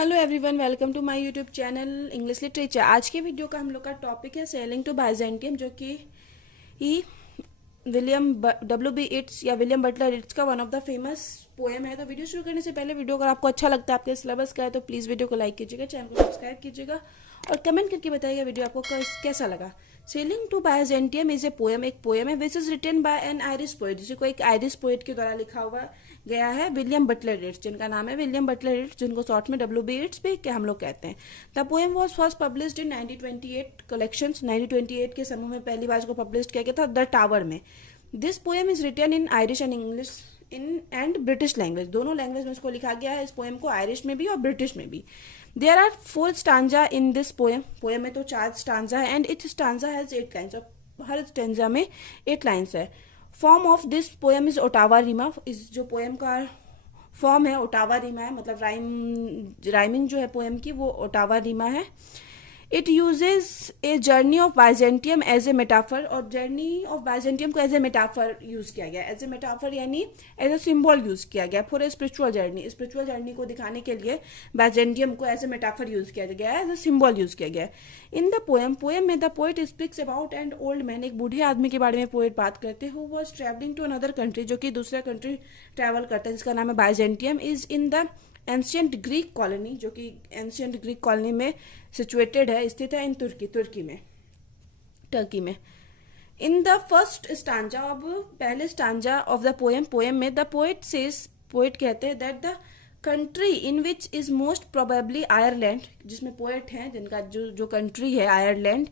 Hello everyone, welcome to my YouTube channel English literature. आज के video का हम लोग का टॉपिक है सेलिंग टू बाइजेंटियम, जो कि ही विलियम डब्ल्यू बी इट्स या विलियम बटलर इट्स का one of the famous poem है। तो वीडियो शुरू करने से पहले वीडियो अगर आपको अच्छा लगता है, आपके सिलेबस का है, तो प्लीज़ वीडियो को लाइक कीजिएगा, चैनल को सब्सक्राइब कीजिएगा और कमेंट करके बताइएगा वीडियो आपको कैसा लगा। Sailing to Byzantium is a poem, एक पोएम है which is written by an Irish poet, जिसको एक आयरिश पोएट के द्वारा लिखा हुआ गया है, विलियम बटलर इट्स, जिनका नाम है विलियम बटलर इट्स, जिनको शॉर्ट में डब्ल्यू बी इट्स भी क्या हम लोग कहते हैं। The poem was first published in 1928 collections, 1928 के समूह में पहली बार इसको पब्लिश किया गया था द टावर में। This poem is written in Irish and English in and British language, दोनों लैंग्वेज में इसको लिखा गया है, इस पोएम को आयरिश में भी और ब्रिटिश में भी। There are 4 stanza in this poem, poem में तो 4 स्टांजा है and each stanza has 8 lines, और हर स्टांजा में 8 लाइन्स है। Form of this poem is ottava rima, इस जो पोएम का फॉर्म है ओटावा रीमा है, मतलब राइमिंग जो है पोएम की वो ओटावा रीमा है। It uses a journey of Byzantium as a metaphor, और जर्नी ऑफ बाइजेंटियम को एज ए मेटाफर यूज किया गया, एज ए मेटाफर यानी एज ए सिंबल यूज किया गया फॉर ए स्पिरिचुअल जर्नी को दिखाने के लिए बाइजेंटियम को एज ए मेटाफर यूज किया गया है, एज ए सिंबल यूज किया गया है। इन द पोएम में the poet speaks about an old man, एक बूढ़े आदमी के बारे में पोएट बात करते हैं, who was travelling to another country, जो कि दूसरा कंट्री ट्रैवल करता है, जिसका नाम है Byzantium, is in the ancient Greek colony, जो कि एंशियंट ग्रीक कॉलोनी में सिचुएटेड है, स्थित है इन टर्की में। इन द फर्स्ट स्टांजा, अब पहले स्टांजा ऑफ द पोएम में द पोएट कहते हैं that the country in which is most probably Ireland, जिसमें पोएट हैं जिनका जो कंट्री है Ireland,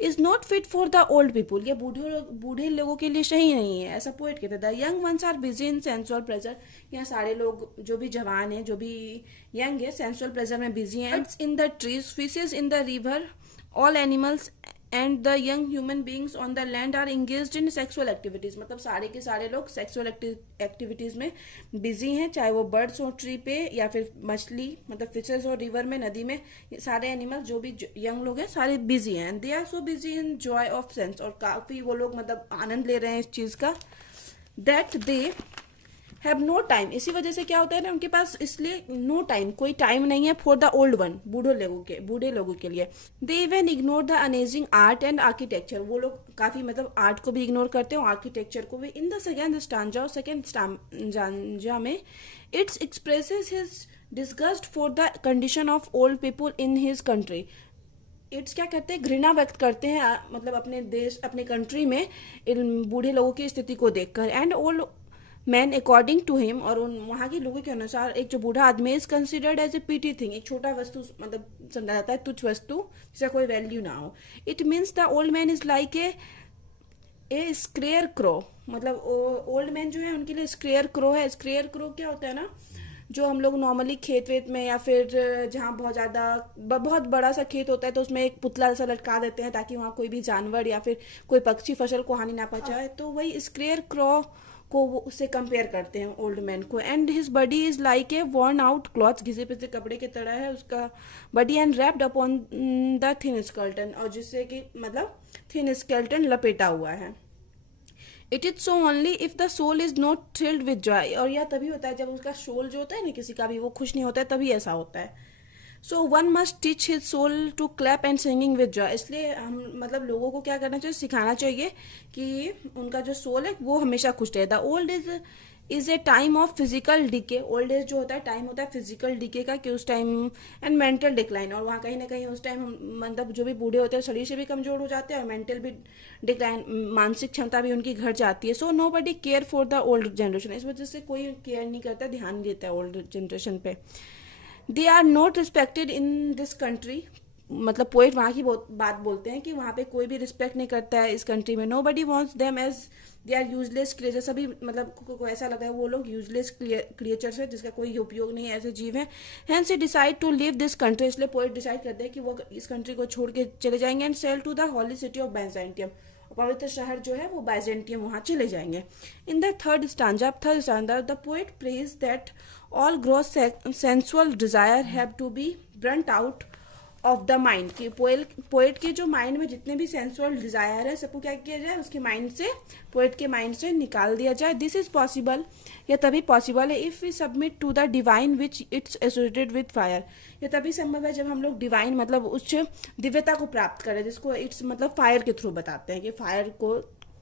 is not fit for the old people, ये बूढ़े लोगों के लिए सही नहीं है, ऐसा पोएट कहते हैं। The young ones are busy in sensual pleasure, यहाँ सारे लोग जो भी जवान हैं, जो भी यंग है, सेंसुअल प्लेजर में बिजी हैं। In the trees, fishes in the river, all animals and the young human beings on the land are engaged in sexual activities, मतलब सारे के सारे लोग सेक्सुअल एक्टिविटीज में बिजी हैं, चाहे वो बर्ड्स हो ट्री पे या फिर मछली मतलब फिशेज हो रिवर में, नदी में, सारे एनिमल जो भी यंग लोग हैं सारे बिजी हैं। They are so busy in joy of sense, और काफी वो लोग मतलब आनंद ले रहे हैं इस चीज का, that they have no time, इसी वजह से क्या होता है ना, उनके पास इसलिए नो टाइम, कोई टाइम नहीं है फॉर द ओल्ड वन, बूढ़े लोगों के लिए। They even ignore the amazing art and architecture, वो लोग काफी मतलब आर्ट को भी इग्नोर करते हैं और आर्किटेक्चर को भी। इन द सेकेंड स्टांजा में it's expresses his disgust for the condition of old people in his country, it's क्या कहते हैं, घृणा व्यक्त करते हैं मतलब अपने देश अपने कंट्री में इन बूढ़े लोगों की स्थिति को देखकर। And old man according to him, और उन वहाँ के लोगों के अनुसार एक जो बूढ़ा आदमी is considered as a petty thing, एक छोटा वस्तु मतलब समझा जाता है, तुच्छ वस्तु जिसका कोई वैल्यू ना हो। It means the old man is like a scarecrow, मतलब ओल्ड मैन जो है उनके लिए स्क्रेयर क्रो है। स्क्रेयर क्रो क्या होता है ना, जो हम लोग नॉर्मली खेत वेत में या फिर जहाँ बहुत बड़ा सा खेत होता है तो उसमें एक पुतला सा लटका देते हैं ताकि वहाँ कोई भी जानवर या फिर कोई पक्षी फसल को हानि ना पहुंचाए, तो वही स्क्रेयर क्रो को वो उससे कंपेयर करते हैं ओल्ड मैन को। And his body is like a worn out cloth, घिसे पिसे कपड़े की तरह है उसका body, and wrapped upon the thin skeleton, और जिससे कि मतलब थिन स्केल्टन लपेटा हुआ है। It is so only if the soul is not thrilled with joy, और यह तभी होता है जब उसका सोल जो होता है ना किसी का भी, वो खुश नहीं होता है, तभी ऐसा होता है। So one must teach his soul to clap and singing with joy, इसलिए हम मतलब लोगों को क्या करना चाहिए, सिखाना चाहिए कि उनका जो सोल है वो हमेशा खुश रहे। The old is a time of physical decay, old age जो होता है टाइम होता है फिजिकल डिके का, कि उस टाइम एंड मेंटल डिक्लाइन, और वहाँ कहीं ना कहीं उस टाइम मतलब जो भी बूढ़े होते हैं शरीर से भी कमजोर हो जाते हैं और मेंटल भी डिक्लाइन, मानसिक क्षमता भी उनकी घट जाती है। So nobody care for the old generation, इस वजह से कोई केयर नहीं करता, ध्यान नहीं देता है ओल्ड जनरेशन पे। They are not respected in this country, मतलब पोएट वहाँ की बात बोलते हैं कि वहाँ पे कोई भी रिस्पेक्ट नहीं करता है इस कंट्री में। Nobody wants them as they are useless creature, सभी मतलब को ऐसा लगता है वो लोग यूजलेस क्रिएचर्स है जिसका कोई उपयोग नहीं है, ऐसे जीव है। Hence decide to leave this country, इसलिए पोएट डिसाइड करते हैं कि वो इस कंट्री को छोड़ के चले जाएंगे, and sail to the holy city of Byzantium, पवित्र शहर जो है वो बाइजेंटियम वहाँ चले जाएंगे। In the third stanza the poet prays that all gross sensual desire have to be burnt out of the mind कि पोएट के जो माइंड में जितने भी सेंसुअल डिजायर है सबको क्या किया जाए, उसके माइंड से, पोएट के माइंड से निकाल दिया जाए. दिस इज पॉसिबल, यह तभी पॉसिबल है if we submit to the divine which it's associated with fire. यह तभी संभव है जब हम लोग डिवाइन मतलब उच्च दिव्यता को प्राप्त करें, जिसको इट्स मतलब फायर के थ्रू बताते हैं, कि फायर को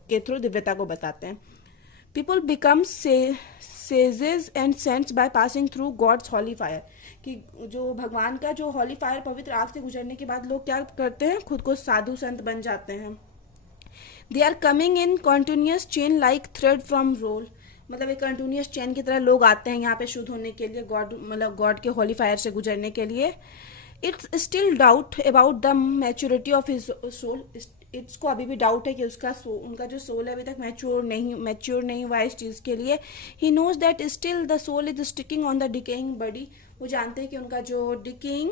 के थ्रू दिव्यता को बताते हैं. People become sages and saints by passing through God's holy fire, कि जो भगवान का जो हॉली फायर पवित्र आग से गुजरने के बाद लोग क्या करते हैं, खुद को साधु संत बन जाते हैं. They are coming in continuous chain like thread from roll, मतलब एक कंटिन्यूस चेन की तरह लोग आते हैं यहाँ पे शुद्ध होने के लिए, गॉड मतलब गॉड के हॉली फायर से गुजरने के लिए. It's still doubt about the maturity of his soul, इसको अभी भी डाउट है कि उसका उनका जो सोल है अभी तक मैच्योर नहीं हुआ है इस चीज़ के लिए. He knows that still the soul is sticking on the decaying body, वो जानते हैं कि उनका जो डिकेइंग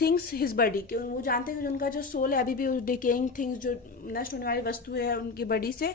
थिंग्स हिज बॉडी, कि वो जानते हैं कि उनका जो सोल है अभी भी उस डिकेइंग थिंग्स जो नष्ट होने वाली वस्तु है उनकी बॉडी से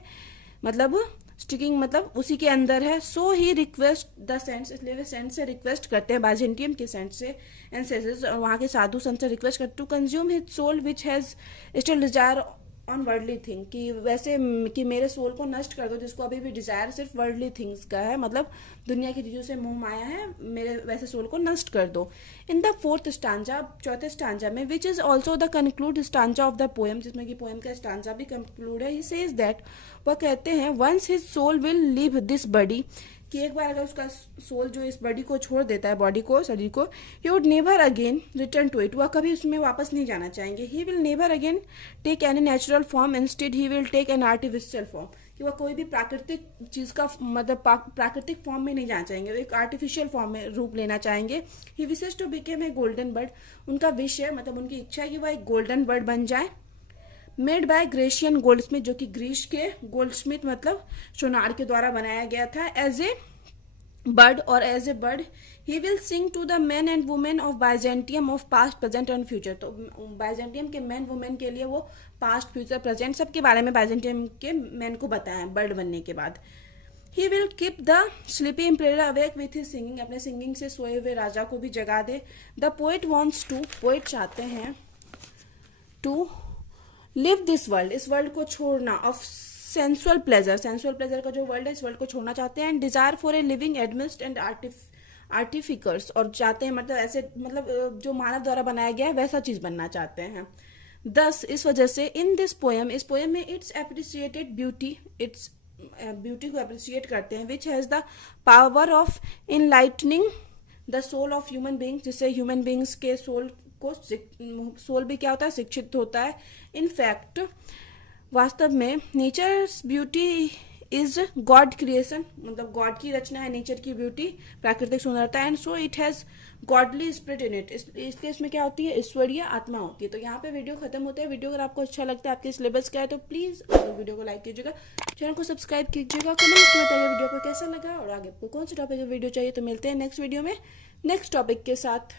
मतलब स्टिकिंग मतलब उसी के अंदर है. सो ही रिक्वेस्ट द सेंट्स, इसलिए वे सेंट से रिक्वेस्ट करते हैं, बाइजेंटियम के सेंट से एंड सेजेस और वहाँ के साधु संत से रिक्वेस्ट करते to consume his soul which has still desire on worldly thing, कि वैसे कि मेरे सोल को नष्ट कर दो जिसको अभी भी डिजायर सिर्फ वर्ल्डली थिंग्स का है, मतलब दुनिया की चीज़ों से मोह माया है, मेरे वैसे सोल को नष्ट कर दो. इन द फोर्थ स्टांजा, चौथे स्टांजा में, which is also the conclude stanza of the poem, जिसमें कि पोएम का स्टांजा भी कंक्लूड है. ही सेज दैट, वह कहते हैं, once his soul will leave this body, कि एक बार अगर उसका सोल जो इस बॉडी को छोड़ देता है, बॉडी को, शरीर को, he would never again return to it, वह कभी उसमें वापस नहीं जाना चाहेंगे. He will never again take any natural form, instead he will take an artificial form, कि वह कोई भी प्राकृतिक चीज़ का मतलब प्राकृतिक फॉर्म में नहीं जाना चाहेंगे, एक आर्टिफिशियल फॉर्म में रूप लेना चाहेंगे. He wishes to become a golden bird, उनका विश है मतलब उनकी इच्छा है कि वह एक गोल्डन बर्ड बन जाए. मेड बाय ग्रेशियन गोल्डस्मिथ, जो कि ग्रीस के गोल्डस्मिथ मतलब सोनार के द्वारा बनाया गया था. एज ए बर्ड और as a bird he will sing to the man and women of Byzantium of past present and future, तो बाइजेंटियम के मैन वुमेन के लिए वो पास्ट फ्यूचर प्रेजेंट सबके बारे में बाइजेंटियम के मैन को बताया बर्ड बनने के बाद. He will keep the sleepy emperor awake with his singing, अपने सिंगिंग से सोए हुए राजा को भी जगा दे. The poet wants to, poet चाहते हैं टू लिव दिस वर्ल्ड, इस वर्ल्ड को छोड़ना, ऑफ सेंसुअल प्लेजर का जो वर्ल्ड है इस वर्ल्ड को छोड़ना चाहते हैं. And desire for a living amidst and artificers, और चाहते हैं मतलब ऐसे मतलब जो मानव द्वारा बनाया गया है वैसा चीज बनना चाहते हैं. दस, इस वजह से, इन दिस पोएम, इस पोएम में it's appreciated beauty, it's beauty को अप्रिसिएट करते हैं, which has the power of enlightening the soul of human beings, जिससे ह्यूमन बींग्स के सोल भी क्या होता है, शिक्षित होता है. इन फैक्ट, वास्तव में, nature's beauty is God creation, मतलब गॉड की रचना है नेचर की ब्यूटी, प्राकृतिक सुंदरता. And so it has godly spirit in it, इसलिए इसमें क्या होती है, ईश्वरीय आत्मा होती है. तो यहाँ पे वीडियो खत्म होता है. वीडियो अगर आपको अच्छा लगता है, आपके सिलेबस का है, तो प्लीज वीडियो को लाइक कीजिएगा, चैनल को सब्सक्राइब कीजिएगा, कमेंट में बताइए वीडियो को कैसा लगा और आगे आपको कौन सा टॉपिक का वीडियो चाहिए. तो मिलते हैं नेक्स्ट वीडियो में नेक्स्ट टॉपिक के साथ.